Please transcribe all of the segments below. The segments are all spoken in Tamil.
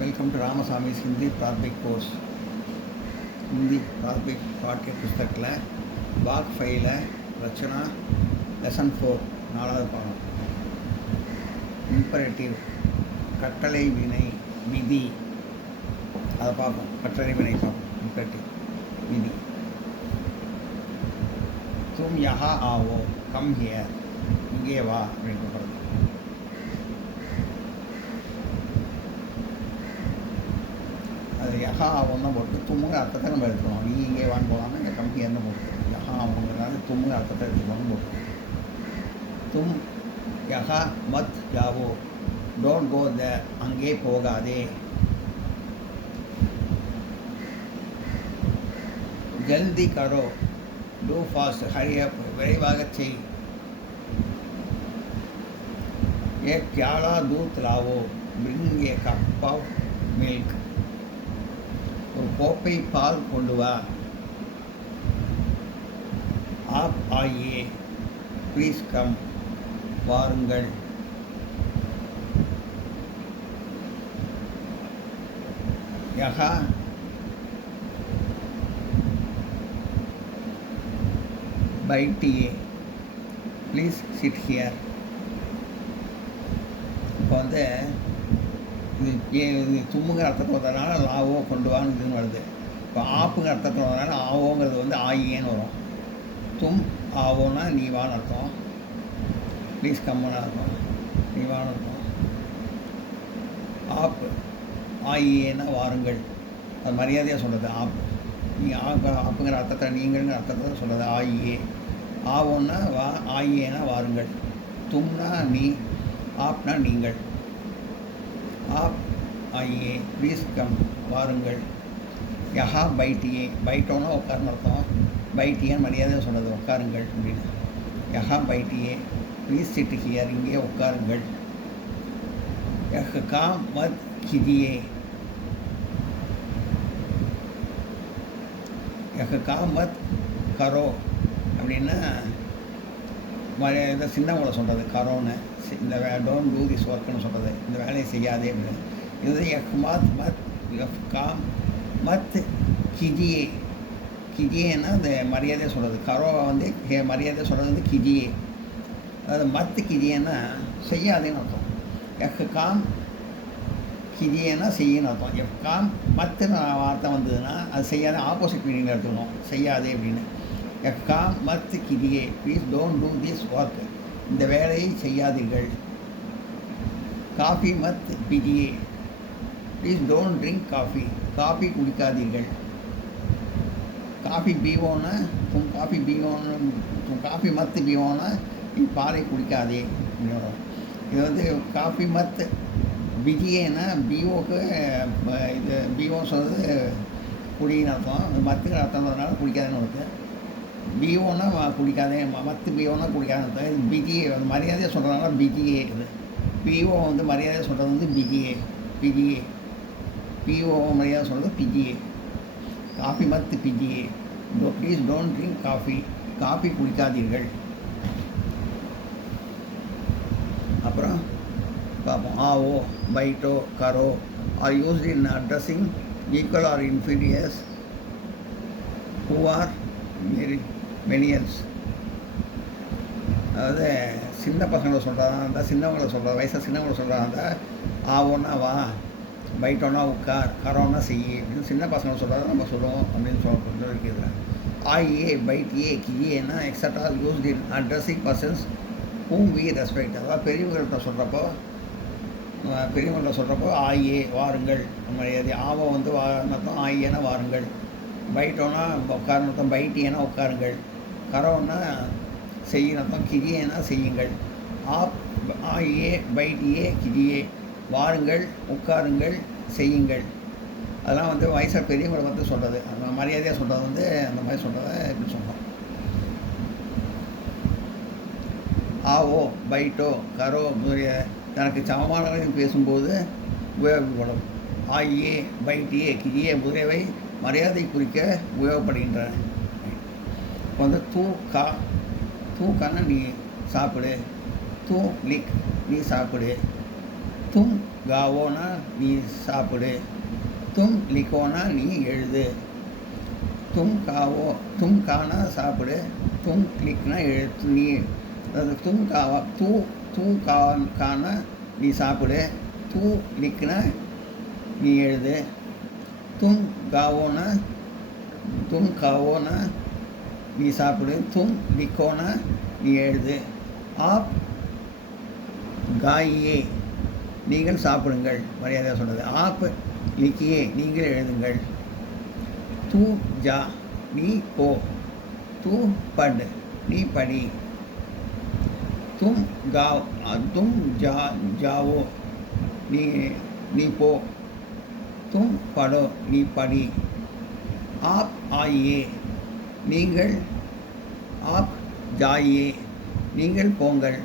वेलकम टू रामस्वामी's हिंदी प्राथमिक कोर्स हिंदी प्राथमिक पाठ्य पुस्तक भाग 5 रचना लेसन 4 நாலாவது பாடம் இம்பரேட்டிவ் கட்டளை வினை விதி அதை பார்ப்போம். கட்டளை வினை பார்ப்போம். இம்பரேட்டிவ் விதி. தும் யஹா ஆவோ, கம் ஹியர், இங்கே வா அப்படின்னு சொல்கிறது. அது யஹா ஆவோன்னு போட்டு தும்முங்க அர்த்தத்தை நம்ம எடுத்துக்கணும். நீ இங்கே வான்னு போகலாம்னா இந்த கம் ஹியர்னு போட்டு யஹா ஆவோங்கிறதால தும்முங்க அர்த்தத்தை எடுத்துக்கணும்னு போட்டு தும் யஹா மத் ஜாவோ, டோன்ட் கோ த, அங்கே போகாதே. ஜல்தி கரோ, டூ ஃபாஸ்ட், ஹரி அப், விரைவாக செய். ஏ பியாலா தூத் லாவோ, bring a cup of milk, ஒரு கோப்பை பால் கொண்டு வா. ஆப் ஆயே, ப்ளீஸ் கம், வாருங்கள். யஹா பைட்டியே, ப்ளீஸ் சிட் ஹியர். இப்போ வந்து இது தும்முங்கிற அர்த்தத்தில் வந்ததுனால லாவோ கொண்டு வான்னு இதுன்னு வருது. இப்போ ஆப்புங்கிற அர்த்தத்தில் வந்ததுனால ஆவோங்கிறது வந்து ஆயியேன்னு வரும். தும் ஆவோன்னா நீ வான்னு அர்த்தம், ப்ளீஸ் கம்முன்னு அர்த்தம், நீ வான்னு அர்த்தம். ஆப் ஆயியேன்னா வாருங்கள், அது மரியாதையாக சொல்கிறது. ஆப் நீ ஆப்புங்கிற அர்த்தத்தை நீங்கள்ங்கிற அர்த்தத்தை சொல்கிறது ஆயியே. ஆவோன்னா வா, ஆயியேனா வாருங்கள். தும்னா நீ, ஆப்னா நீங்கள். ஆப் ஆயியே, ப்ளீஸ் கம், வாருங்கள். யஹா பைட்டியே, பைட்டோன்னா உட்காருன்னு அர்த்தம், பைட்டியேன்னு மரியாதையாக சொல்கிறது உட்காருங்கள் அப்படின்னு. யஹா பைட்டியே, ப்ளீஸ் சிட் ஹியர், இங்கே உட்காருங்கள். யஹ் காம் மத் கிதியே, யஹ் காம் மத் கரோ அப்படின்னா இதை சின்னவங்களை சொல்கிறது கரோன்னு. இந்த டோன்ட் டூ திஸ் ஒர்க்குன்னு சொல்கிறது, இந்த வேலையை செய்யாதே அப்படின்னு. இது யஹ் மத் மத் யஹ் காம் மத் கிஜியே, கிஜியேன்னா இந்த மரியாதையை சொல்கிறது. கரோ வந்து மரியாதை சொல்கிறது வந்து கிஜியே. அதாவது மத் கிஜியேன்னா செய்யாதேன்னு அர்த்தம். யஹ் காம் கிஜியேன்னா செய்யன்னு அர்த்தம். எஃப் காம் மத்துன்னு வார்த்தை வந்ததுன்னா அது செய்யாதே, ஆப்போசிட் மீனிங்கில் எடுத்துக்கணும், செய்யாதே அப்படின்னு. எஃப் காம் மத் கிஜியே, please don't do this work, இந்த வேலையை செய்யாதீர்கள். காஃபி மத் பிஜியே, please don't drink coffee, coffee குடிக்காதீர்கள். காஃபி பீவோன்னா தும் காஃபி பீவோன்னு, தும் காஃபி மத்து பீவோன்னா நீ பாலை குடிக்காதே அப்படின்னு. இது வந்து காஃபி மத் பிஜியேன்னா பிஓக்கு இது பிஓன்னு சொல்கிறது குடின்னு அர்த்தம், மத்துங்கிற அர்த்தம்ன்றதுனால குடிக்காதுன்னு வருது. பிஓன்னா குடிக்காதே, மத்து பிஓன்னா குடிக்காதுன்னு அர்த்தம். இது பிஜிஏ வந்து மரியாதையாக சொல்கிறதுனால பிஜிஏ. இது பிஓ வந்து மரியாதையாக சொல்கிறது வந்து பிஜிஏ, பிஜிஏ. பிஓ மரியாதை சொல்கிறது பிஜிஏ. காஃபி மத்து பிஜிஏ, please don't drink coffee, coffee குடிக்காதீர்கள். அப்புறம் பார்ப்போம். ஆவோ, பைட்டோ, கரோ are used in addressing equal or inferiors who are menials. அதாவது சின்ன பசங்களை சொல்கிறதா இருந்தால், சின்னவங்களை சொல்கிறதா, வயசாக சின்னவங்களை சொல்கிறதா இருந்தால் ஆவோன்னா வா, பைட்டோன்னா உட்கார், கரோன்னா செய்யி அப்படின்னு சின்ன பசங்களை சொல்கிறதா நம்ம சொல்லுவோம் அப்படின்னு சொல்லியிருக்கிறதுல. ஆயே, பைட்டியே, கியேன்னா extra used in addressing persons whom we respect. அதாவது பெரியவங்கள்ட்ட சொல்கிறப்போ ஆயே வாருங்கள் மரியாதை. ஆவோ வந்து வாரணத்தம், ஆயேனா வாருங்கள். பைட்டோன்னா உட்காரணத்தம், பைட்டியேனா உட்காருங்கள். கரோன்னா செய்யினத்தம், கிதியேனா செய்யுங்கள். ஆயே பைட்டியே கிதியே, வாருங்கள், உட்காருங்கள், செய்யுங்கள். அதெல்லாம் வந்து வயசாக பெரியவங்களை வந்து சொல்கிறது, அந்த மரியாதையாக சொல்கிறது வந்து அந்த மாதிரி சொல்கிறத எப்படி சொல்கிறோம். ஆவோ, பைட்டோ, கரோ முதலிய தனக்கு சமமானவர்களையும் பேசும்போது உபயோகப்படும். ஆயே, பைட்டியே, கிதியே முதலியவை மரியாதை குறிக்க உபயோகப்படுகின்றன. இப்போ வந்து தூக்கான நீ சாப்பிடு, தூ லிக் நீ சாப்பிடு, தும் காவோனா நீ சாப்பிடு, தும் லிக்கோனா நீ எழுது. தும் கானா சாப்பிடு, தும் கிளிக்னா எழுத்து நீ, அதாவது தூ கானா நீ சாப்பிடு, தூ லிக்னா நீ எழுது. தும் காவோனா நீ சாப்பிடு, தும் லிக்கோனா நீ எழுது. ஆப் காயியே நீங்கள் சாப்பிடுங்கள், மரியாதையாக சொன்னது. ஆப் லிக்கியே நீங்கள் எழுதுங்கள். தூ ஜா நீ போ, தூ பட் நீ படி. தும் ஜாவோ நீ போ, தும் படோ நீ படி. ஆப் ஆயியே நீங்கள், ஆப் ஜாயியே நீங்கள் போங்கள்.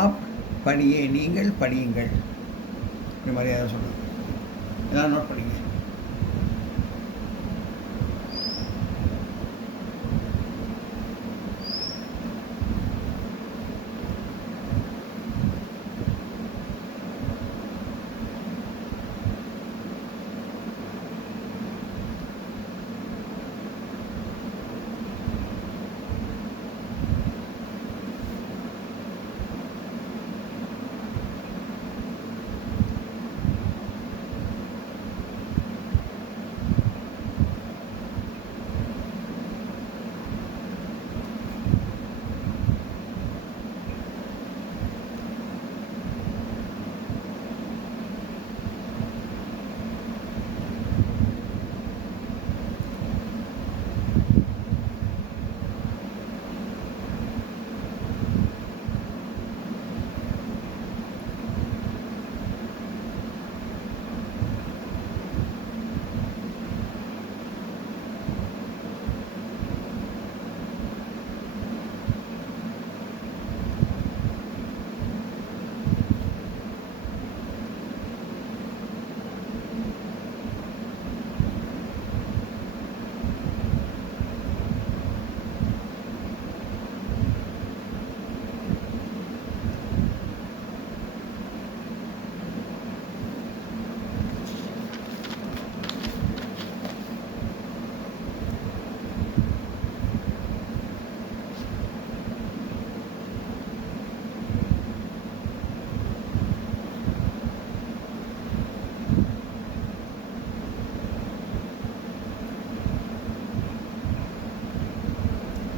ஆப் படியே நீங்கள் படியுங்கள். இந்த மரியாதை சொல்லுங்கள். எல்லாம் நோட் பண்ணிங்க.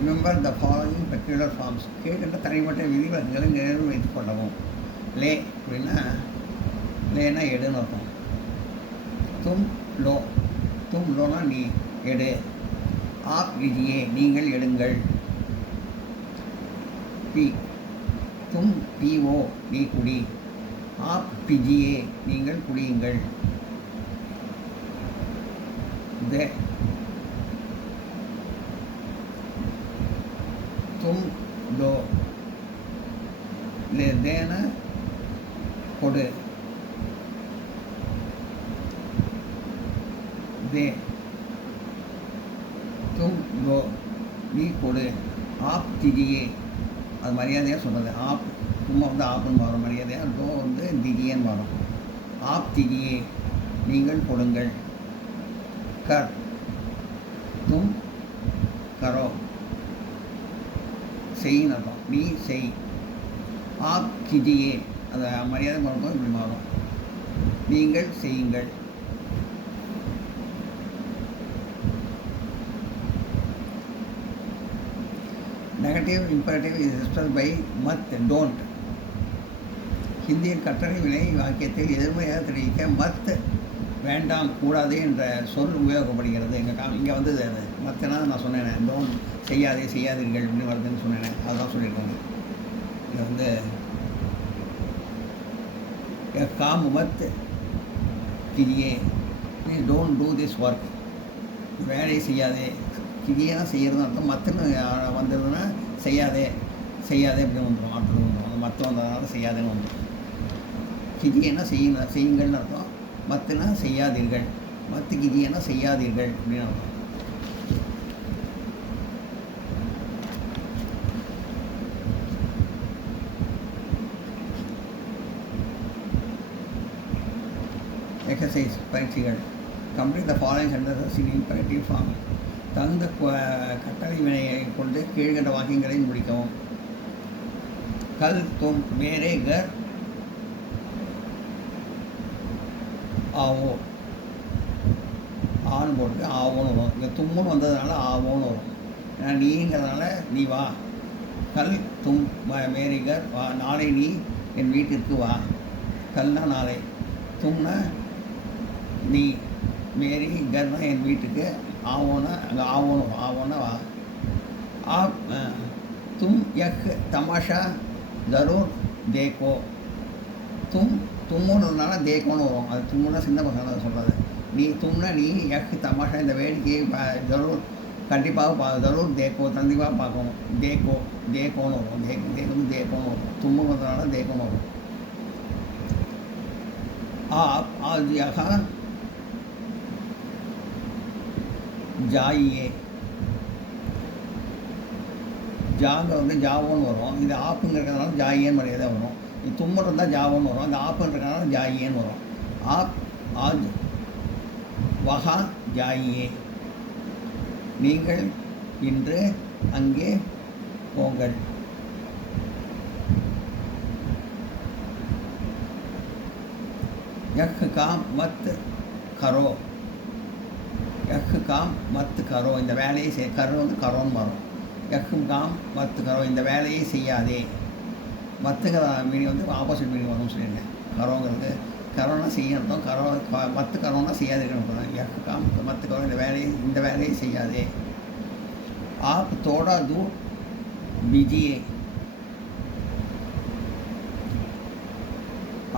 Remember the following peculiar forms. கீழ்கண்ட தனிப்பட்ட விதிவிலக்குகளை நினைவில் வைத்துக் கொள்ளவும். லே அப்படின்னா லேனா எடுன்னு இருக்கும். தும் லோனா நீ எடு. ஆப் லிஜியே நீங்கள் எடுங்கள். தும் பீவோ நீ குடி. ஆப் பிஜியே நீங்கள் குடியுங்கள். தும் தோ தேன கொடு. தே தும் தோ நீ கொடு. ஆப் திஜியே அது மரியாதையாக சொல்கிறது. ஆப் சும்மா வந்து ஆப்புன்னு மாறும் மரியாதையாக, தோ வந்து திஜியேன்னு மாறும். ஆப் திஜியே நீங்கள் கொடுங்கள். கர் தும் கரோ செய்யின்னு அர்த்தம், நீ செய். ஆப் கிஜியே அதை மரியாதை பண்ணும்போது இப்படி மாறும், நீங்கள் செய்யுங்கள். Negative imperative is expressed by மத் டோன்ட். ஹிந்தியில் கட்டளை வினை வாக்கியத்தில் எதிர்மறையாக தெரிவிக்க மத் வேண்டாம் கூடாது என்ற சொல் உபயோகப்படுகிறது. இங்கே வந்தது அது மத்தனா நான் சொன்னேன், டோன்ட் செய்யாதே செய்யாதீர்கள் அப்படின்னு வருதுன்னு சொன்னேன், அதுதான் சொல்லியிருக்காங்க. இங்கே வந்து காம் மத் கிரியே please don't do this work. வேலையை செய்யாதே, கிரியாக செய்கிறது அர்த்தம். மத்துன்னு வந்ததுன்னா செய்யாதே அப்படின்னு வந்துடும், ஆற்றல் வந்துடும். அந்த மற்ற வந்ததுனால செய்யாதேன்னு வந்துடும். கிரினா செய்யுங்கள்னு அர்த்தம். மத்துனா செய்யாதீர்கள், மத்து கிரினா செய்யாதீர்கள் அப்படின்னு அர்த்தம். எக்ஸசைஸ் பயிற்சிகள். Complete the following sentences in imperative form. தகுந்த கட்டளை வினையை கொண்டு கீழ்கண்ட வாக்கியங்களை முடிக்கவும். கல் தும் மேரே கர் ஆவோ. ஆன்னு போட்டு ஆவோன்னு வரும். இங்கே தும்முன்னு வந்ததுனால ஆவோன்னு வரும். ஏன்னா நீங்கிறதுனால நீ வா. கல் தும் மேரிகர் வா, நாளை நீ என் வீட்டிற்கு வா. கல்னா நாளை, தும்னா நீ, மேரி கர்னா என் வீட்டுக்கு, ஆவோன்னா அங்கே ஆவோன்னு ஆவோன்னா வா. ஆப் தும் யக் தமாஷா ஜரூர் தேக்கோ. தும்முன்றதுனால தேக்கோன்னு வரும். அது தும்முன்னா சின்ன பசங்க சொல்கிறது. நீ தும்னா நீ, யக் தமாஷா இந்த வேடிக்கையை ஜரூர் கண்டிப்பாக ஜரூர் தேக்கோ கண்டிப்பாக பார்க்கணும். தேக்கோன்னு வரும். தேக்கோன்னு வரும். தும்முன்றதுனால தேக்கோன்னு வரும். ஆப் ஆஜ் யஹா ஜாயியே. ஜாங்க ஜாவோன்னு வரும். இது ஆப்புங்கிறதுனால ஜாயியேன்னு மரியாதை வரும். இது தும்முன்னு இருந்தால் ஜாவோன்னு வரும். இந்த ஆப்புன்றதுனால ஜாயியேன்னு வரும். ஆப் ஆஜ் வஹா ஜாயியே. நீங்கள் இன்று அங்கே போங்கள். யக் காம் மத் கரோ. யக் காம் மத் கரோ, இந்த வேலையை கரோ கரோன்னு வரும். யக் காம் மத் கரோ, இந்த வேலையை செய்யாதே. மத்துங்கிற மீனிங் ஆப்போசிட் மீனிங் வரும்னு சொல்லியிருந்தேன். கரோங்கிறது கரோனா செய்யணும். கரோ மத்து கரோனா செய்யாதீர்கள். யக் காம் மத்து கரோ, இந்த வேலையை செய்யாதே. ஆப் தோடா தூர் பிஜியே.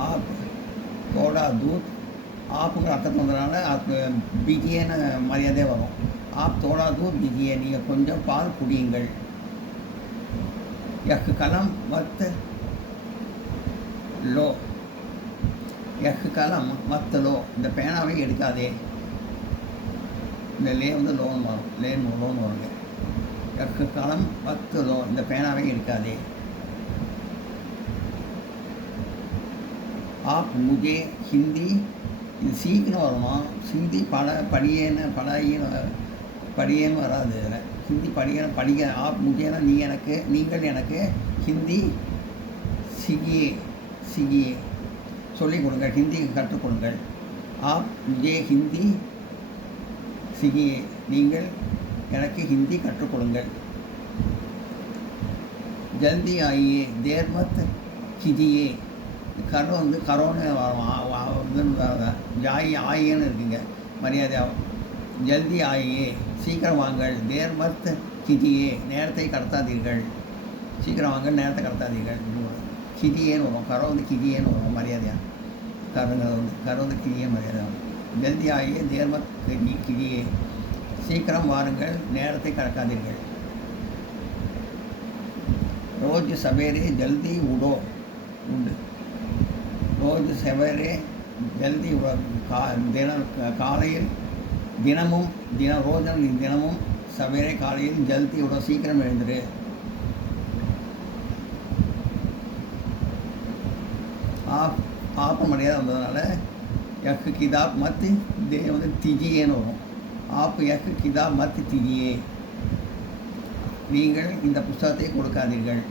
ஆப் தோடா தூத், ஆப்புங்கிற அர்த்தம் வந்ததுனால ஆப் பிஜியேன்னு மரியாதை வரும். ஆப் தோடா தூத் பிஜியே, நீங்கள் கொஞ்சம் பால் குடியுங்கள். யக் கலம் மத் லோ. யக் கலம் மத் லோ, இந்த பேனாவை எடுக்காதே. இந்த லே லோன் வரும். லோன் வருங்க. யக் கலம் மத் லோ, இந்த பேனாவை எடுக்காதே. ஆப் முஜே ஹிந்தி, இது சீக்கிரம் வரணும். ஹிந்தி படியேன்னு வராது. இதில் ஹிந்தி படிக்க. ஆப் முஜேனா நீ எனக்கு, நீங்கள் எனக்கு, ஹிந்தி சிகியே சொல்லிக் கொடுங்கள், ஹிந்தி கற்றுக் கொடுங்கள். ஆப் முஜே ஹிந்தி சிகியே, நீங்கள் எனக்கு ஹிந்தி கற்றுக் கொடுங்கள். ஜல்தி ஆயியே தேர் மத் கிஜியே. கரோ கரோன்னு ஜாயி ஆயின்னு இருக்குங்க மரியாதையாகும். ஜல்தி ஆயியே, சீக்கிரம் வாங்கள். தேர் மத் கிஜியே, நேரத்தை கடத்தாதீர்கள். சீக்கிரம் வாங்க, நேரத்தை கடத்தாதீர்கள். கிஜியேன்னு வரும். கரோ கிஜியேன்னு வரும் மரியாதையாக. கரோ கிஜியே மரியாதையாகும். ஜல்தி ஆயியே தேர் மத் கிஜியே, சீக்கிரம் வாருங்கள், நேரத்தை கடக்காதீர்கள். ரோஜ் சவேரே ஜல்தி உடோ உண்டு. ரோஜ் சவேரே ஜல்தி காலையில் தினமும் சவேரே காலையில் ஜல்தி உட, சீக்கிரம் எழுந்துரு. ஆப்பு மரியாதை வந்ததுனால யக் கிதாப் மத் தே திஜியேன்னு வரும். ஆப்பு யக் கிதாப் மத் திஜியே, நீங்கள் இந்த புஸ்தகத்தை கொடுக்காதீர்கள்.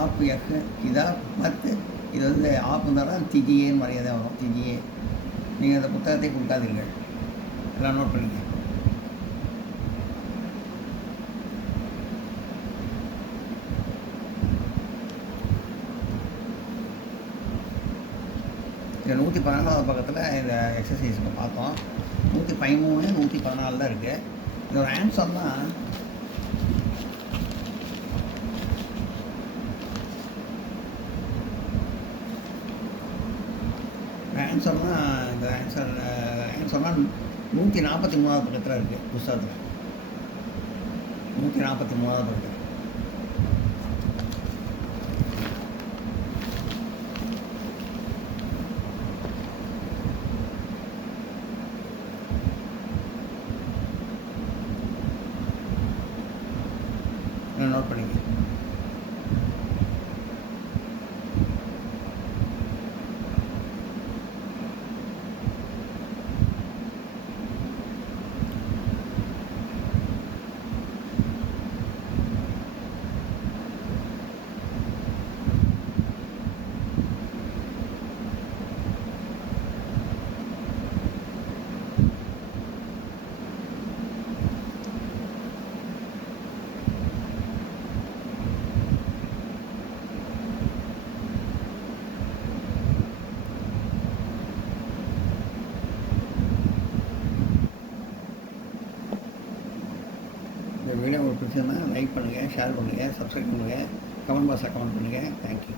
ஆப்பு யக் கிதாப் மத், இது ஆப்பு இருந்தாலும் திஜியேன்னு மரியாதை வரும். திஜியே, நீங்கள் அந்த புத்தகத்தை கொடுக்காதீர்கள். எல்லாம் நோட் பண்ணிக்க. இந்த 114வது பக்கத்தில் இந்த எக்ஸசைஸ் பார்த்தோம். 113, 114 தான் இருக்குது. இது ஒரு ஆன்சர்னால் இந்த ஆன்சர்னால் 143வது பக்கத்தில் இருக்குது புத்தகத்தில். 143வது பக்கத்தில் நோட் பண்ணிக்க. வீடியோ உங்களுக்கு பிடிச்சிருந்தா லைக் பண்ணுங்கள், ஷேர் பண்ணுங்கள், சப்ஸ்கிரைப் பண்ணுங்கள், கமெண்ட் பாக்ஸில் கமெண்ட் பண்ணுங்கள். தேங்க்யூ.